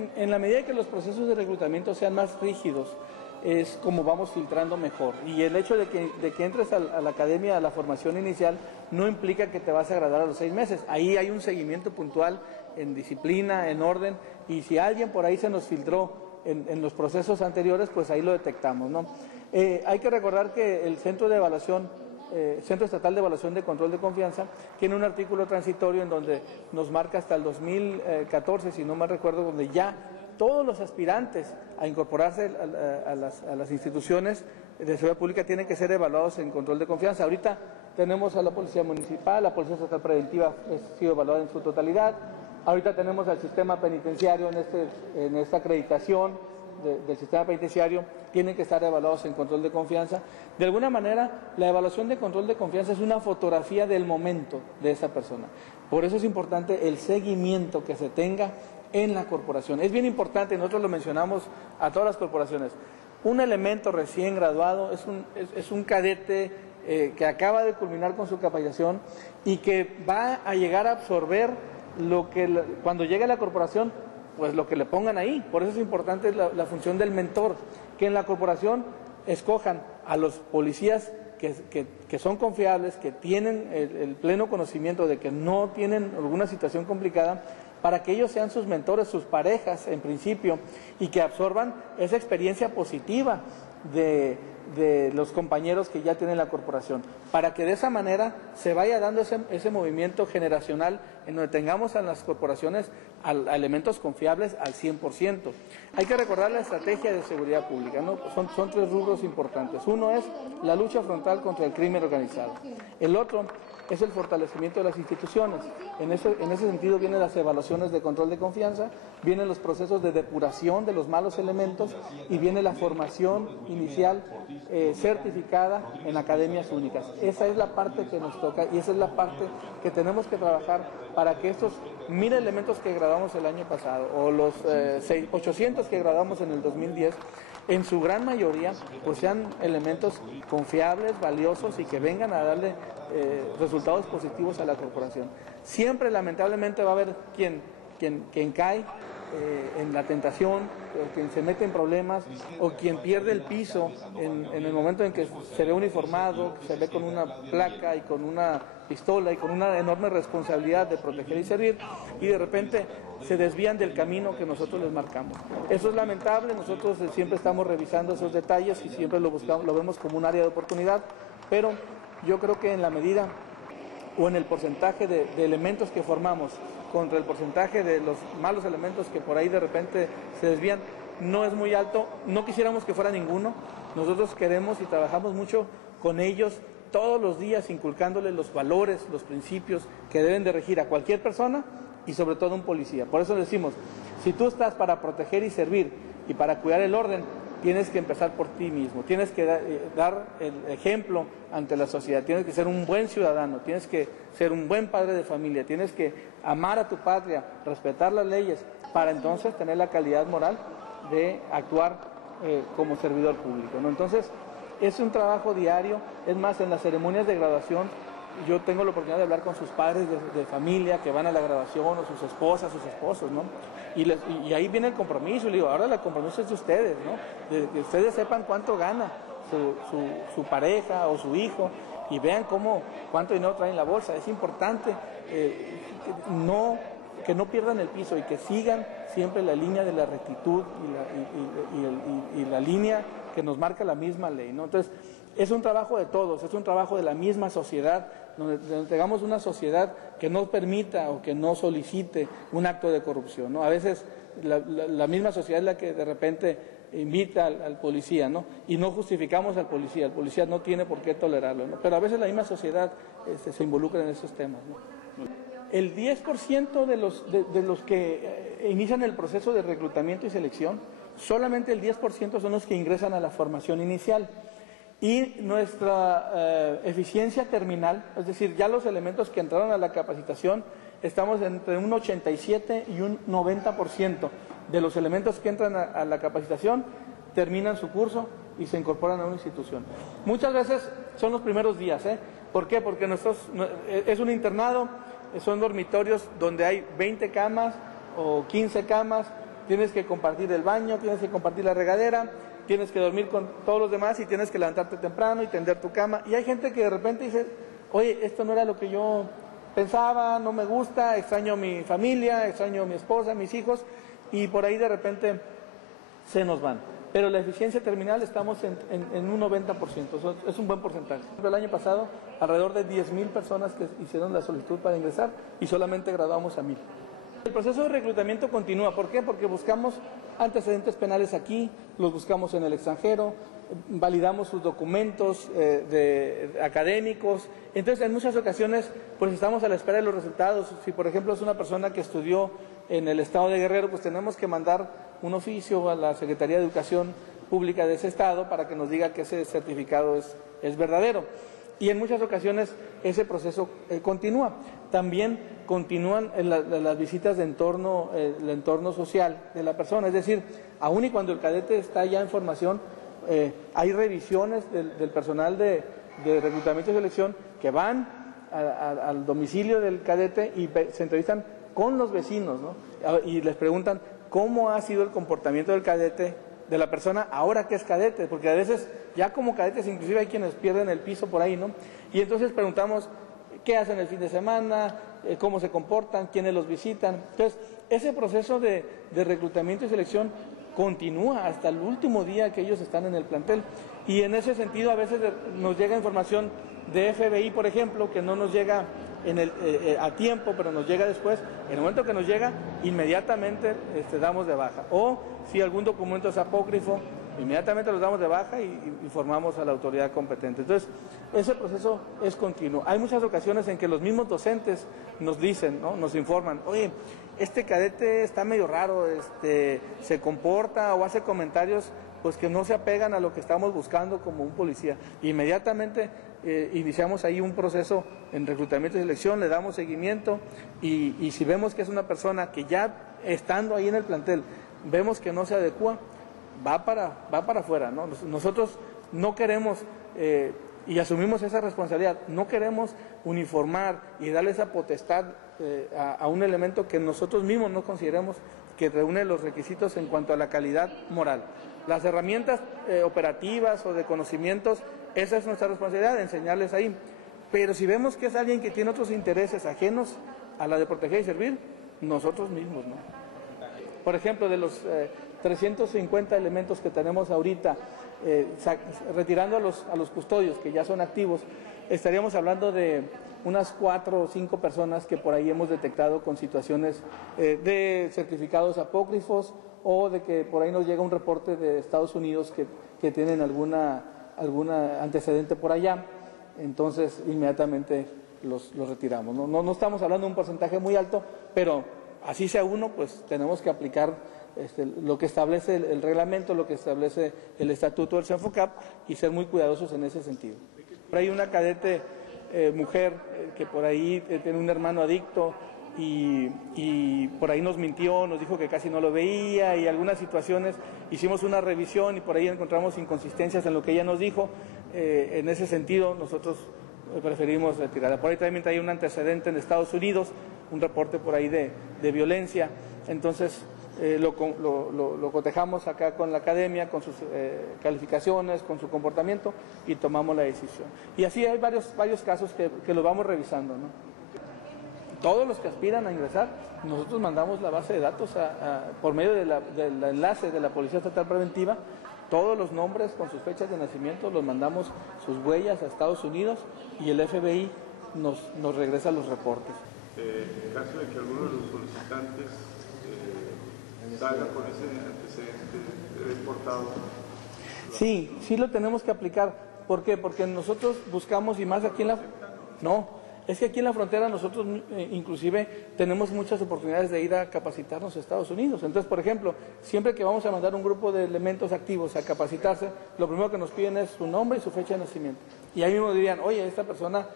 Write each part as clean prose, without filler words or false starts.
En la medida que los procesos de reclutamiento sean más rígidos, es como vamos filtrando mejor. Y el hecho de que entres a la academia, a la formación inicial, no implica que te vas a graduar a los 6 meses. Ahí hay un seguimiento puntual en disciplina, en orden, y si alguien por ahí se nos filtró en los procesos anteriores, pues ahí lo detectamos, ¿no? Hay que recordar que el Centro de Evaluación, Centro Estatal de Evaluación de Control de Confianza, tiene un artículo transitorio en donde nos marca hasta el 2014, si no mal recuerdo, donde ya todos los aspirantes a incorporarse a las instituciones de seguridad pública tienen que ser evaluados en control de confianza. Ahorita tenemos a la Policía Municipal, la Policía Estatal Preventiva ha sido evaluada en su totalidad. Ahorita tenemos al sistema penitenciario en esta acreditación del sistema penitenciario, tienen que estar evaluados en control de confianza. De alguna manera, la evaluación de control de confianza es una fotografía del momento de esa persona. Por eso es importante el seguimiento que se tenga en la corporación. Es bien importante, nosotros lo mencionamos a todas las corporaciones, un elemento recién graduado es un cadete que acaba de culminar con su capacitación y que va a llegar a absorber lo que cuando llegue a la corporación, pues lo que le pongan ahí. Por eso es importante la función del mentor, que en la corporación escojan a los policías que son confiables, que tienen el pleno conocimiento de que no tienen alguna situación complicada, para que ellos sean sus mentores, sus parejas en principio, y que absorban esa experiencia positiva de los compañeros que ya tienen la corporación, para que de esa manera se vaya dando ese movimiento generacional en donde tengamos a las corporaciones a elementos confiables al 100%. Hay que recordar la estrategia de seguridad pública, ¿no? Son 3 rubros importantes. Uno es la lucha frontal contra el crimen organizado. El otro es el fortalecimiento de las instituciones. En ese sentido vienen las evaluaciones de control de confianza, vienen los procesos de depuración de los malos elementos y viene la formación inicial certificada en academias únicas. Esa es la parte que nos toca y esa es la parte que tenemos que trabajar para que estos 1000 elementos que graduamos el año pasado o los 800 que graduamos en el 2010, en su gran mayoría, pues sean elementos confiables, valiosos y que vengan a darle resultados positivos a la corporación. Siempre, lamentablemente, va a haber quien cae en la tentación, o quien se mete en problemas, o quien pierde el piso en el momento en que se ve uniformado, se ve con una placa y con una pistola y con una enorme responsabilidad de proteger y servir, y de repente se desvían del camino que nosotros les marcamos. Eso es lamentable, nosotros siempre estamos revisando esos detalles y siempre lo vemos como un área de oportunidad, pero yo creo que en la medida o en el porcentaje de elementos que formamos contra el porcentaje de los malos elementos que por ahí de repente se desvían, no es muy alto. No quisiéramos que fuera ninguno. Nosotros queremos y trabajamos mucho con ellos todos los días, inculcándoles los valores, los principios que deben de regir a cualquier persona y sobre todo a un policía. Por eso decimos, si tú estás para proteger y servir y para cuidar el orden, tienes que empezar por ti mismo, tienes que dar el ejemplo ante la sociedad, tienes que ser un buen ciudadano, tienes que ser un buen padre de familia, tienes que amar a tu patria, respetar las leyes, para entonces tener la calidad moral de actuar como servidor público, ¿no? Entonces, es un trabajo diario. Es más, en las ceremonias de graduación, yo tengo la oportunidad de hablar con sus padres de familia que van a la graduación, o sus esposas, sus esposos, ¿no? Y ahí viene el compromiso, y le digo, ahora el compromiso es de ustedes, ¿no? De que ustedes sepan cuánto gana su pareja o su hijo, y vean cuánto dinero traen en la bolsa. Es importante que no pierdan el piso y que sigan siempre la línea de la rectitud y la línea que nos marca la misma ley, ¿no? Entonces, es un trabajo de todos, es un trabajo de la misma sociedad, donde tengamos una sociedad que no permita o que no solicite un acto de corrupción, ¿no? A veces la misma sociedad es la que de repente invita al policía, ¿no? Y no justificamos al policía, el policía no tiene por qué tolerarlo, ¿no? Pero a veces la misma sociedad se involucra en esos temas, ¿no? El 10% de los que inician el proceso de reclutamiento y selección, solamente el 10% son los que ingresan a la formación inicial. Y nuestra eficiencia terminal, es decir, ya los elementos que entraron a la capacitación, estamos entre un 87 y un 90% de los elementos que entran a la capacitación terminan su curso y se incorporan a una institución. Muchas veces son los primeros días, ¿eh? ¿Por qué? Porque es un internado, son dormitorios donde hay 20 camas o 15 camas, tienes que compartir el baño, tienes que compartir la regadera, tienes que dormir con todos los demás y tienes que levantarte temprano y tender tu cama. Y hay gente que de repente dice, oye, esto no era lo que yo pensaba, no me gusta, extraño a mi familia, extraño a mi esposa, a mis hijos, y por ahí de repente se nos van. Pero la eficiencia terminal estamos en un 90%, es un buen porcentaje. El año pasado, alrededor de 10,000 personas que hicieron la solicitud para ingresar y solamente graduamos a 1,000. El proceso de reclutamiento continúa. ¿Por qué? Porque buscamos antecedentes penales aquí, los buscamos en el extranjero, validamos sus documentos académicos. Entonces, en muchas ocasiones, pues estamos a la espera de los resultados. Si, por ejemplo, es una persona que estudió en el estado de Guerrero, pues tenemos que mandar un oficio a la Secretaría de Educación Pública de ese estado para que nos diga que ese certificado es verdadero. Y en muchas ocasiones ese proceso continúa. También continúan las visitas de entorno, el entorno social de la persona. Es decir, aun y cuando el cadete está ya en formación, hay revisiones del personal de reclutamiento y selección que van al domicilio del cadete y se entrevistan con los vecinos, ¿no? Y les preguntan cómo ha sido el comportamiento del cadete, de la persona ahora que es cadete, porque a veces ya como cadetes inclusive hay quienes pierden el piso por ahí, ¿no? Y entonces preguntamos qué hacen el fin de semana, cómo se comportan, quiénes los visitan. Entonces, ese proceso de reclutamiento y selección continúa hasta el último día que ellos están en el plantel. Y en ese sentido a veces nos llega información de FBI, por ejemplo, que no nos llega a tiempo, pero nos llega después. En el momento que nos llega, inmediatamente damos de baja. O si algún documento es apócrifo, inmediatamente los damos de baja y informamos a la autoridad competente. Entonces, ese proceso es continuo. Hay muchas ocasiones en que los mismos docentes nos dicen, ¿no? Nos informan, oye, este cadete está medio raro, se comporta o hace comentarios pues que no se apegan a lo que estamos buscando como un policía. Inmediatamente iniciamos ahí un proceso en reclutamiento y selección, le damos seguimiento y si vemos que es una persona que ya estando ahí en el plantel, vemos que no se adecua, va para afuera, ¿no? Nosotros no queremos, y asumimos esa responsabilidad, no queremos uniformar y darle esa potestad a un elemento que nosotros mismos no consideremos que reúne los requisitos en cuanto a la calidad moral. Las herramientas operativas o de conocimientos, esa es nuestra responsabilidad, enseñarles ahí. Pero si vemos que es alguien que tiene otros intereses ajenos a la de proteger y servir, nosotros mismos, ¿no? Por ejemplo, de los 350 elementos que tenemos ahorita, retirando a los custodios que ya son activos, estaríamos hablando de unas 4 o 5 personas que por ahí hemos detectado con situaciones de certificados apócrifos o de que por ahí nos llega un reporte de Estados Unidos que tienen alguna antecedente por allá. Entonces inmediatamente los retiramos. No estamos hablando de un porcentaje muy alto, pero así sea uno, pues tenemos que aplicar lo que establece el reglamento, lo que establece el estatuto del CENFOCAP y ser muy cuidadosos en ese sentido. Por ahí una cadete mujer que por ahí tiene un hermano adicto y por ahí nos mintió, nos dijo que casi no lo veía y algunas situaciones, hicimos una revisión y por ahí encontramos inconsistencias en lo que ella nos dijo. En ese sentido nosotros preferimos retirarla. Por ahí también hay un antecedente en Estados Unidos, un reporte por ahí de violencia, entonces lo cotejamos acá con la academia, con sus calificaciones, con su comportamiento y tomamos la decisión. Y así hay varios casos que los vamos revisando, ¿no? Todos los que aspiran a ingresar, nosotros mandamos la base de datos por medio del enlace de la Policía Estatal Preventiva, todos los nombres con sus fechas de nacimiento, los mandamos sus huellas a Estados Unidos y el FBI nos regresa los reportes. En caso de que alguno de los solicitantes salga con ese antecedente reportado. Sí lo tenemos que aplicar. ¿Por qué? Porque nosotros buscamos, y más aquí en la... No, es que aquí en la frontera nosotros inclusive tenemos muchas oportunidades de ir a capacitarnos a Estados Unidos. Entonces, por ejemplo, siempre que vamos a mandar un grupo de elementos activos a capacitarse, lo primero que nos piden es su nombre y su fecha de nacimiento. Y ahí mismo dirían, oye, esta persona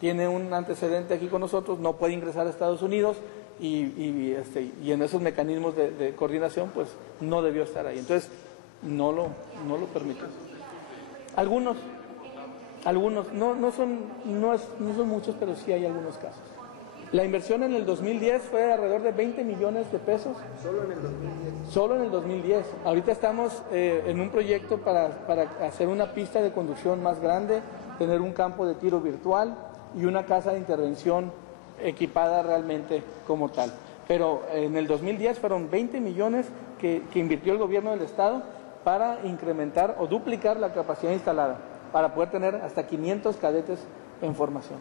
tiene un antecedente aquí con nosotros, no puede ingresar a Estados Unidos y en esos mecanismos de coordinación pues no debió estar ahí. Entonces no lo permiten. Algunos, no son muchos, pero sí hay algunos casos. La inversión en el 2010 fue alrededor de 20 millones de pesos. ¿Solo en el 2010? Solo en el 2010. Ahorita estamos en un proyecto para hacer una pista de conducción más grande, tener un campo de tiro virtual y una casa de intervención equipada realmente como tal. Pero en el 2010 fueron 20 millones que invirtió el gobierno del estado para incrementar o duplicar la capacidad instalada, para poder tener hasta 500 cadetes en formación.